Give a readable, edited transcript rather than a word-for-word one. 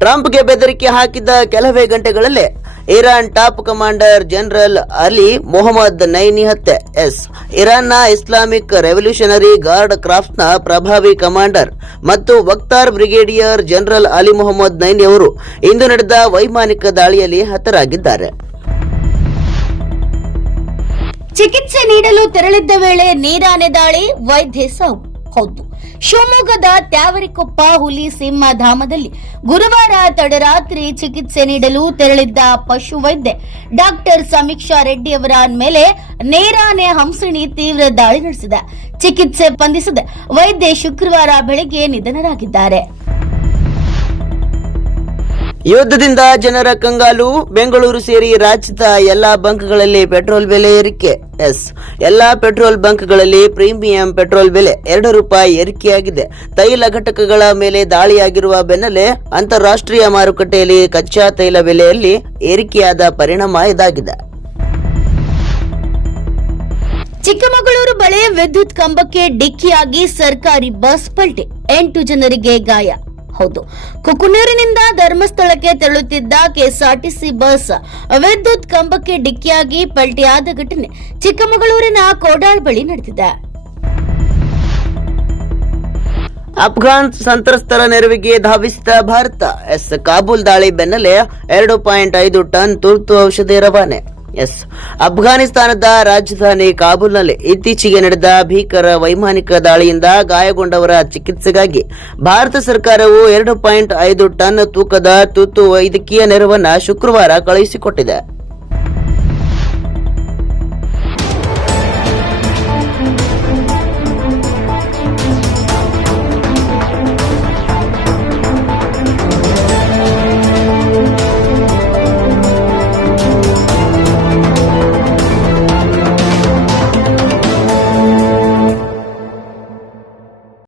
ಟ್ರಂಪ್ಗೆ ಬೆದರಿಕೆ ಹಾಕಿದ ಕೆಲವೇ ಗಂಟೆಗಳಲ್ಲೇ Iran top commander general Ali Mohammad Naini ಹತ್ಯೆ. ಇರಾನ್ನ ಇಸ್ಲಾಮಿಕ್ ರೆವಲ್ಯೂಷನರಿ ಗಾರ್ಡ್ ಕ್ರಾಫ್ಟ್ನ ಪ್ರಭಾವಿ ಕಮಾಂಡರ್ ಮತ್ತು ವಕ್ತಾರ್ brigadier general Ali Mohammad Naini ಅವರು ಇಂದು ನಡೆದ ವೈಮಾನಿಕ ದಾಳಿಯಲ್ಲಿ ಹತರಾಗಿದ್ದಾರೆ. ಚಿಕಿತ್ಸೆ ನೀಡಲು ತೆರಳಿದ್ದ ವೇಳೆ ನೀರಾನೆ ದಾಳಿ, ವೈದ್ಯ ಸಾವು. ಹೌದು, ಶಿವಮೊಗ್ಗದ ತ್ಯಾವರಿಕೊಪ್ಪ ಹುಲಿ ಸಿಂಹ ಧಾಮದಲ್ಲಿ ಗುರುವಾರ ತಡರಾತ್ರಿ ಚಿಕಿತ್ಸೆ ನೀಡಲು ತೆರಳಿದ್ದ ಪಶು ವೈದ್ಯೆ ಡಾಕ್ಟರ್ ಸಮೀಕ್ಷಾ ರೆಡ್ಡಿ ಅವರ ಮೇಲೆ ನೇರಾನೆ ಹಂಸಣಿ ತೀವ್ರ ದಾಳಿ ನಡೆಸಿದೆ. ಚಿಕಿತ್ಸೆ ಸ್ಪಂದಿಸದೆ ವೈದ್ಯೆ ಶುಕ್ರವಾರ ಬೆಳಗ್ಗೆ ನಿಧನರಾಗಿದ್ದಾರೆ. ಯುದ್ಧದಿಂದ ಜನರ ಕಂಗಾಲು, ಬೆಂಗಳೂರು ಸೇರಿ ರಾಜ್ಯದ ಎಲ್ಲಾ ಬಂಕ್ಗಳಲ್ಲಿ ಪೆಟ್ರೋಲ್ ಬೆಲೆ ಏರಿಕೆ. ಎಲ್ಲಾ ಪೆಟ್ರೋಲ್ ಬಂಕ್ಗಳಲ್ಲಿ ಪ್ರೀಮಿಯಂ ಪೆಟ್ರೋಲ್ ಬೆಲೆ ₹2 ಏರಿಕೆಯಾಗಿದೆ. ತೈಲ ಘಟಕಗಳ ಮೇಲೆ ದಾಳಿಯಾಗಿರುವ ಬೆನ್ನಲ್ಲೇ ಅಂತಾರಾಷ್ಟ್ರೀಯ ಮಾರುಕಟ್ಟೆಯಲ್ಲಿ ಕಚ್ಚಾ ತೈಲ ಬೆಲೆಯಲ್ಲಿ ಏರಿಕೆಯಾದ ಪರಿಣಾಮ ಇದಾಗಿದೆ. ಚಿಕ್ಕಮಗಳೂರು ಬಳಿ ವಿದ್ಯುತ್ ಕಂಬಕ್ಕೆ ಡಿಕ್ಕಿಯಾಗಿ ಸರ್ಕಾರಿ ಬಸ್ ಪಲ್ಟಿ, 8 ಜನರಿಗೆ ಗಾಯ. ಹೌದು, ಕುಕುನೂರಿನಿಂದ ಧರ್ಮಸ್ಥಳಕ್ಕೆ ತೆರಳುತ್ತಿದ್ದ ಕೆಎಸ್ಆರ್ಟಿಸಿ ಬಸ್ ವಿದ್ಯುತ್ ಕಂಬಕ್ಕೆ ಡಿಕ್ಕಿಯಾಗಿ ಪಲ್ಟಿಯಾದ ಘಟನೆ ಚಿಕ್ಕಮಗಳೂರಿನ ಕೋಡಾಳ್ ಬಳಿ ನಡೆದಿದೆ. ಅಫ್ಘಾನ್ ಸಂತ್ರಸ್ತರ ನೆರವಿಗೆ ಧಾವಿಸಿದ ಭಾರತ. ಕಾಬೂಲ್ ದಾಳಿ ಬೆನ್ನಲ್ಲೇ 2.5 ಟನ್ ತುರ್ತು ಔಷಧಿ ರವಾನೆ. ಅಫ್ಘಾನಿಸ್ತಾನದ ರಾಜಧಾನಿ ಕಾಬೂಲ್ನಲ್ಲಿ ಇತ್ತೀಚೆಗೆ ನಡೆದ ಭೀಕರ ವೈಮಾನಿಕ ದಾಳಿಯಿಂದ ಗಾಯಗೊಂಡವರ ಚಿಕಿತ್ಸೆಗಾಗಿ ಭಾರತ ಸರ್ಕಾರವು 2.5 ಟನ್ ತೂಕದ ತುರ್ತು ವೈದ್ಯಕೀಯ ನೆರವನ್ನು ಶುಕ್ರವಾರ ಕಳುಹಿಸಿಕೊಟ್ಟಿದೆ.